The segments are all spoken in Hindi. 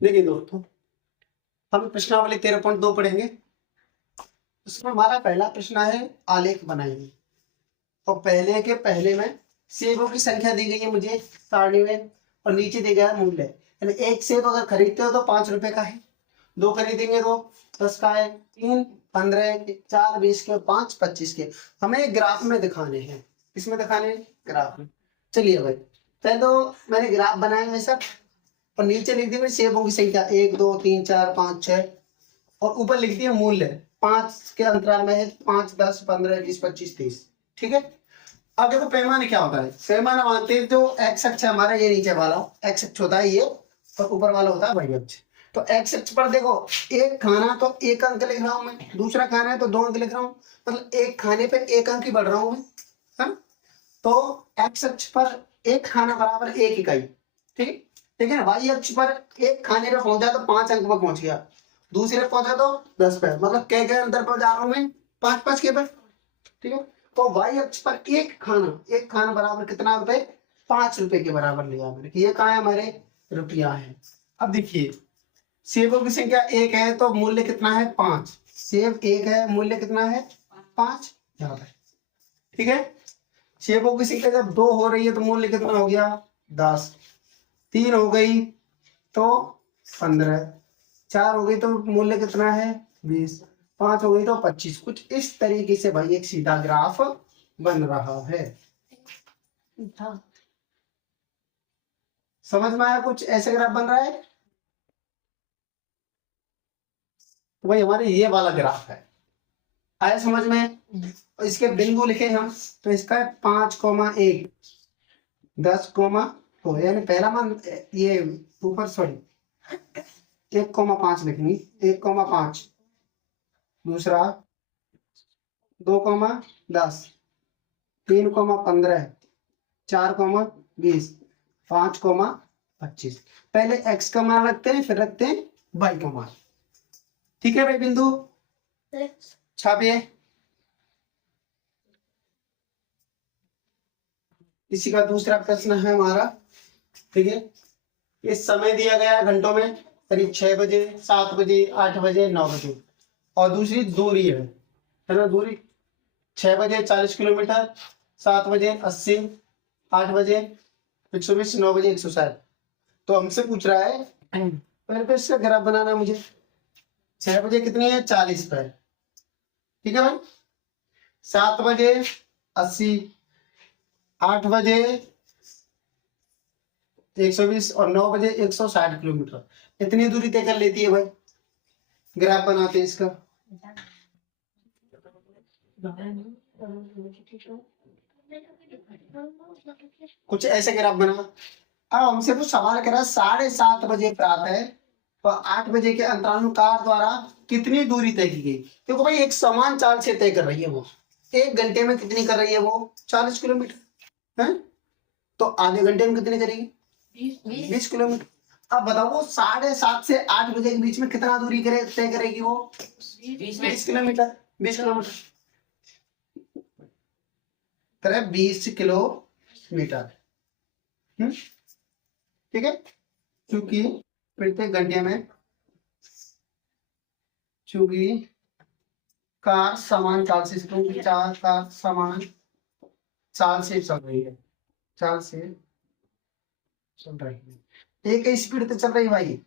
देखिए दोस्तों, हम प्रश्नावली 13.2 पढ़ेंगे। उसमें हमारा पहला प्रश्न है आलेख बनाइए। तो पहले के पहले में सेबों की संख्या दी गई है मुझे सारणी में, और नीचे दिया गया है मूल्य। यानी एक सेब अगर खरीदते हो तो 5 रुपए का है, 2 खरीदेंगे तो 10 का है, 3 15 के, 4 20 के, 5 25 के। हमें ग्राफ में दिखाने हैं। किसमें दिखाने हैं? ग्राफ में। चलिए भाई, पहले तो मैंने ग्राफ बनाया है सर, और नीचे लिख दी सेबों की संख्या 1 2 3 4 5 6, और ऊपर लिख दिया मूल्य 5 के अंतराल में है, 5 10 15 20 25 30। ठीक है। अब देखो पैमाने क्या होता है। पैमाना मानते हैं जो एक्स अक्ष है हमारा, ये नीचे वाला एक्स अक्ष होता है ये, और ऊपर वाला होता है वाई अक्ष। तो एक्स अक्ष पर देखो एक खाना तो 1 अंक लिख रहा हूं मैं, दूसरा खाना है तो 2 अंक लिख रहा हूं, मतलब एक खाने पे 1 अंक ही बढ़ रहा हूं मैं, है? तो एक्स अक्ष पर एक खाना बराबर 1 इकाई। ठीक है ना। वाई अक्ष पर एक खाने पे पहुंचा तो 5 अंक पर पहुंच गया, दूसरे पे पहुंचा तो 10 पे, मतलब के अंतर पर जा रहा हूं मैं 5 5 के पे। ठीक है। तो वाई अक्ष पर एक खाना बराबर कितना रुपए? 5 रुपए के बराबर लिया मैंने। ये कहा है हमारे रुपया है। अब देखिए सेबों की संख्या 1 है तो मूल्य कितना है? 5। सेब 1 है, मूल्य कितना है? 5 यहाँ पे। ठीक है। सेबों की संख्या जब 2 हो रही है तो मूल्य कितना हो गया? 10। 3 हो गई तो 15, 4 हो गई तो मूल्य कितना है? 20, 5 हो गई तो 25। कुछ इस तरीके से भाई एक सीधा ग्राफ बन रहा है। समझ में आया? कुछ ऐसे ग्राफ बन रहा है। तो भाई हमारे ये वाला ग्राफ है, आया समझ में? इसके बिंदु लिखे हम तो इसका 5,1 10,2, यानी पहला मान ये ऊपर सॉरी 1,5 लिखेंगे, 1,5, दूसरा 2,10, 3,15, 4,20, 5,25। पहले x का मान रखते हैं, फिर रखते हैं y का मान। ठीक है भाई, बिंदु छापिए। इसी का दूसरा प्रश्न है हमारा। ठीक है। इस समय दिया गया घंटों में, करीब 6 बजे, 7 बजे, 8 बजे, 9 बजे, और दूसरी दूरी है ना, दूरी 6 बजे 40 किलोमीटर, 7 बजे 80, 8 बजे 120, 9 बजे 160। तो हमसे पूछ रहा है पहले तो इसका ग्राफ बनाना है मुझे। 6 बजे कितनी है? 40 पर। ठीक है भाई। 7 बजे 80, 8 बजे 120, और 9 बजे 160 किलोमीटर। इतनी दूरी तय कर लेती है भाई। ग्राफ बनाते हैं इसका। कुछ ऐसे ग्राफ बना। अब हमसे कुछ सवाल करा 7:30 बजे प्रातः है तो 8 बजे के अंतराल में कार द्वारा कितनी दूरी तय की गई? देखो भाई एक समान चाल से तय कर रही है वो, 1 घंटे में कितनी कर रही है वो? 40 किलोमीटर है। तो आधे घंटे में कितनी करेगी? 20 किलोमीटर। अब बताओ वो 7:30 से 8 बजे के बीच में कितना दूरी तय करेगी वो? 20 किलोमीटर। 20 किलोमीटर करे 20 किलोमीटर। ठीक है। क्योंकि प्रत्येक घंटे में चूंकि कार समान चाल से कार समान चाल से चल रही है, चाल से चल रही है, एक ही स्पीड से चल रही है भाई।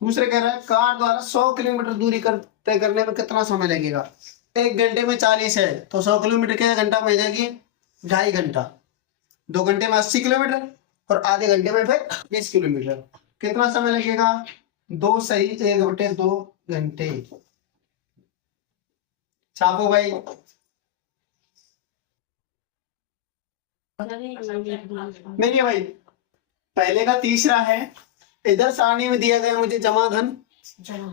दूसरे कह रहा है कार द्वारा 100 किलोमीटर दूरी तय करने में कितना समय लगेगा? 1 घंटे में 40 है तो 100 किलोमीटर के घंटा में जाएगी 2.5 घंटा। 2 घंटे में 80 किलोमीटर, और आधे घंटे में फिर 20 किलोमीटर। कितना समय लगेगा? 2 सही 1/2 घंटे। छापो भाई। नहीं भाई, पहले का तीसरा है। इधर सारणी में दिया गया मुझे जमा धन,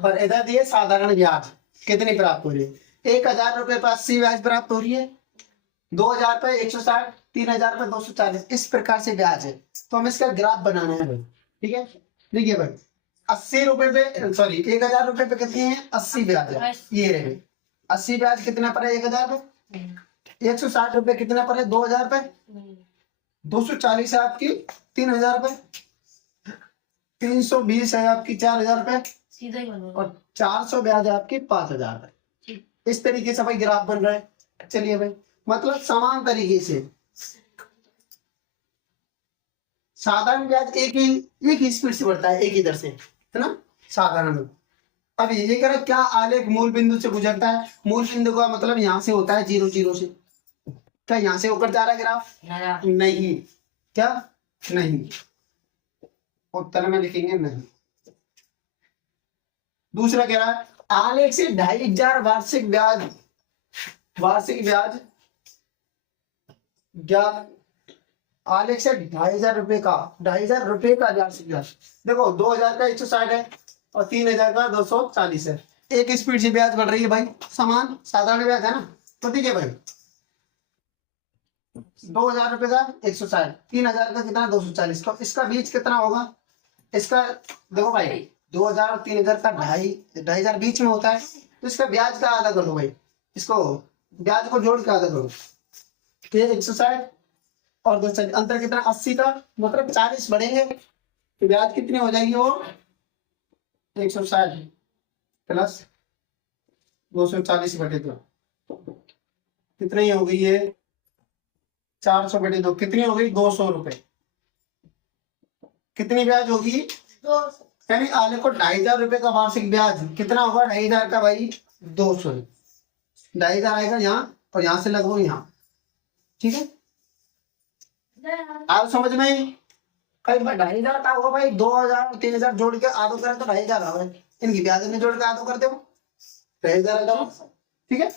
और इधर दिए साधारण ब्याज। कितनी प्राप्त हो रही है? 1,000 रुपए पर 80 ब्याज प्राप्त हो रही है, 2,000 पे 160, 3,000 पे 240। इस प्रकार से ब्याज है। तो हमें इसका ग्राफ बनाना है भाई। ठीक है। देखिए भाई 80 रुपए पे सॉरी 1,000 रुपए पे कितनी है? 80 ब्याज है। ये रहे 80 ब्याज कितना पर है? 1,000 पे। 160 रुपए कितना पर है? 2,000 पे। 240 है आपकी 3000 रुपए, 320 है आपकी 4000 रुपए, सीधा ही बनो। और 400 ब्याज है आपकी 5000 रुपए। इस तरीके से भाई ग्राफ बन रहा है। चलिए भाई, मतलब समान तरीके से साधारण ब्याज एक ही स्पीड से बढ़ता है, एक ही दर से, है ना, साधारण। अब ये कह रहा है क्या आलेख मूल बिंदु से गुजरता है? मूल बिंदु का मतलब यहाँ से होता है 0 0 से। क्या यहाँ से होकर जा रहा है ग्राफ? नहीं। क्या? नहीं। उत्तर में लिखेंगे नहीं। दूसरा कह रहा है आलेख से 2500 वार्षिक ब्याज ज्ञात। आलेख से 2500 रुपए का वार्षिक ब्याज। देखो 2000 का 160 है और 3000 का 240 है। एक स्पीड से ब्याज बढ़ रही है भाई, समान साधारण ब्याज है ना, तो ठीक है भाई। 2000 रुपए का 160, 3000 का कितना 240, तो इसका बीच कितना होगा? इसका देखो भाई 2000 और 3000 का 2500 बीच में होता है, तो इसका ब्याज का आधा कर दो भाई, इसको ब्याज को जोड़ के आधा करो। ये 160 और 240 अंतर कितना 80 का, मतलब 40 बढ़ेंगे तो ब्याज कितनी हो जाएगी? वो 160 प्लस 240 बटे 2 कितनी हो गई? ये 400 बटे 2 कितनी हो गई? 200 रुपए। कितनी ब्याज होगी? यानी आले को 2500 रुपए का वार्षिक ब्याज कितना होगा? 2500 का भाई 200, 2500 आएगा यहाँ और यहाँ से लगभग यहाँ, ठीक है। आप समझ में? कई बार 2500 का होगा भाई, 2000 3000 जोड़ के आधो करें तो 2500 होगा। इनकी ब्याज में जोड़ के आधो कर दो 2500, ठीक है।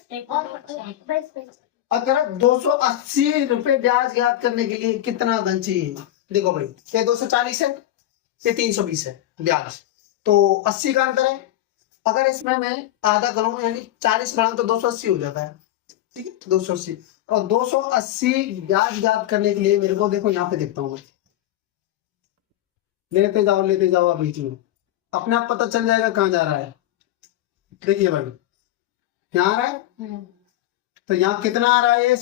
अगर 280 रुपए ब्याज ज्ञात करने के लिए कितना धन चाहिए? देखो भाई ये 240 है, ये 320 है ब्याज, तो 80 का अंतर है। अगर इसमें मैं आधा करूं यानी 40 बढ़ाऊं तो 280 हो जाता है, ठीक है, 280। और 280 ब्याज ज्ञात करने के लिए मेरे को देखो यहाँ पे देखता हूँ, लेते जाओ आप बीच में, अपने आप पता चल जाएगा कहाँ जा रहा है। देखिए भाई यहाँ आ रहा है, तो यहाँ कितना आ रहा है? ये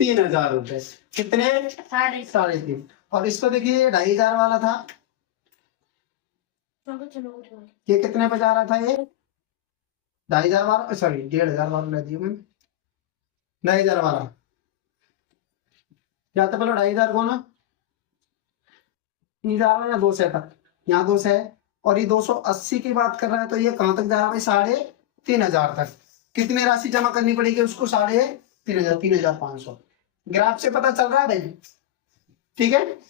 3500 रुपए। कितने? 3.5। और इसको देखिए 2500 वाला था, ये कितने पे जा रहा था? ये 2500 वाला, सॉरी 1500 वाला दिया मैंने, 2500 वाला। या तो पहले 2500 को ना 3000 या 2 से तक, यहाँ 2 से है, और ये 280 की बात कर रहा है, तो ये कहाँ तक जा रहा है? 3500 तक। कितनी राशि जमा करनी पड़ेगी उसको? 3500, 3500। ग्राफ से पता चल रहा है भाई, ठीक है।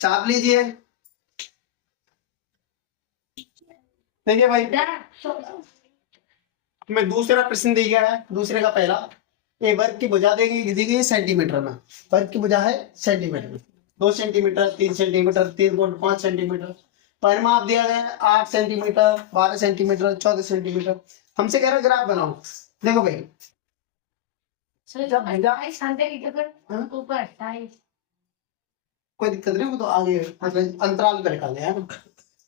चाप लीजिए, देखिए भाई मैं दूसरा प्रश्न दिया गया है, दूसरे का पहला। ये वर्ग की भुजा दी गई सेंटीमीटर में, वर्ग की भुजा है सेंटीमीटर में, 2 सेंटीमीटर, 3 सेंटीमीटर, 3.5 सेंटीमीटर। परिमाप दिया गया है 8 सेंटीमीटर, 12 सेंटीमीटर, 14 सेंटीमीटर। हमसे कह रहा है ग्राफ बनाओ। देखो भाई जब भेजा कोई दिक्कत नहीं, वो तो आगे मतलब अंतराल पर निकालने हैं।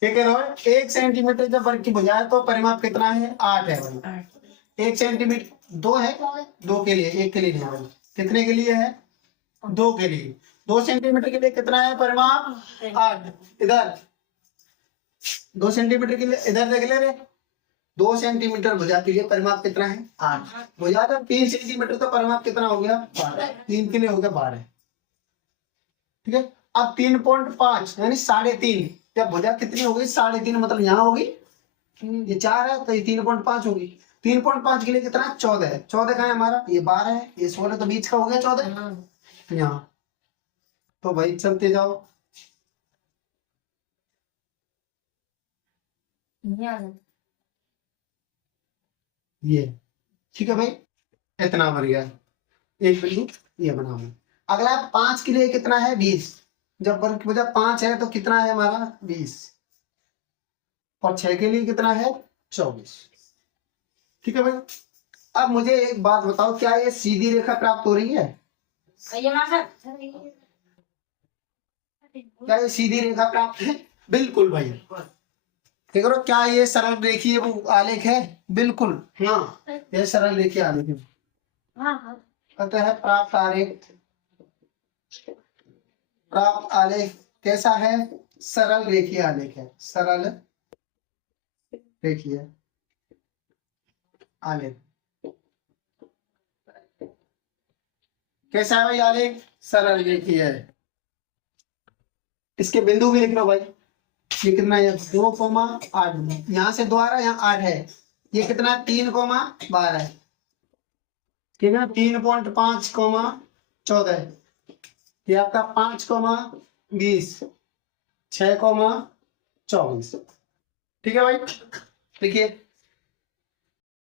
ये कह रहा है 1 सेंटीमीटर जब वर्ग की भुजा है तो परिमाप कितना है? 8 है भाई। 1 सेंटीमीटर 2 है, 2 के लिए, 1 के लिए नहीं है भाई। कितने के लिए है? 2 के लिए। 2 सेंटीमीटर के लिए कितना है परिमाप? 8। इधर 2 सेंटीमीटर के लिए इधर देख ले रहे, 2 सेंटीमीटर भुजा के लिए परिमाप कितना है? 8। भुजा का 3 सेंटीमीटर तो परिमाप कितना हो गया? 12। 3 के लिए हो गया 12, ठीक है। अब 3.5 यानी 3.5, जब भुजा कितनी हो गई? 3.5, मतलब यहाँ होगी, ये 4 है तो ये 3.5 होगी। 3.5 के लिए कितना है? 14 है। 14 का है हमारा, ये 12 है, ये 16, तो बीच का हो गया 14 यहाँ। तो भाई चलते जाओ, ये ठीक है भाई, इतना बन गया एक बिंदु ये बना हुआ। अगला 5 के लिए कितना है? 20। जब वर्ग की भुजा 5 है तो कितना है हमारा? 20। और 6 के लिए कितना है? 24, ठीक है भाई। अब मुझे एक बात बताओ, क्या ये सीधी रेखा प्राप्त हो रही है? क्या ये सीधी रेखा प्राप्त है? बिल्कुल भाई। देख रहे हो क्या ये सरल रेखीय वो आलेख है? बिल्कुल हाँ, ये सरल रेखीय आलेख है। अतः प्राप्त आलेख प्राप्त आलेख कैसा है? सरल रेखीय आलेख है, सरल रेखीय आलेख। कैसा है भाई आलेख? सरल रेखीय है। इसके बिंदु भी लिख लो भाई। ये कितना है? 2,8। यहाँ से 2 आ रहा है, यहाँ 8 है। ये कितना? 3,12। ठीक है, 3.5, 14। ये आपका 5,20, 6,24। ठीक है भाई, देखिए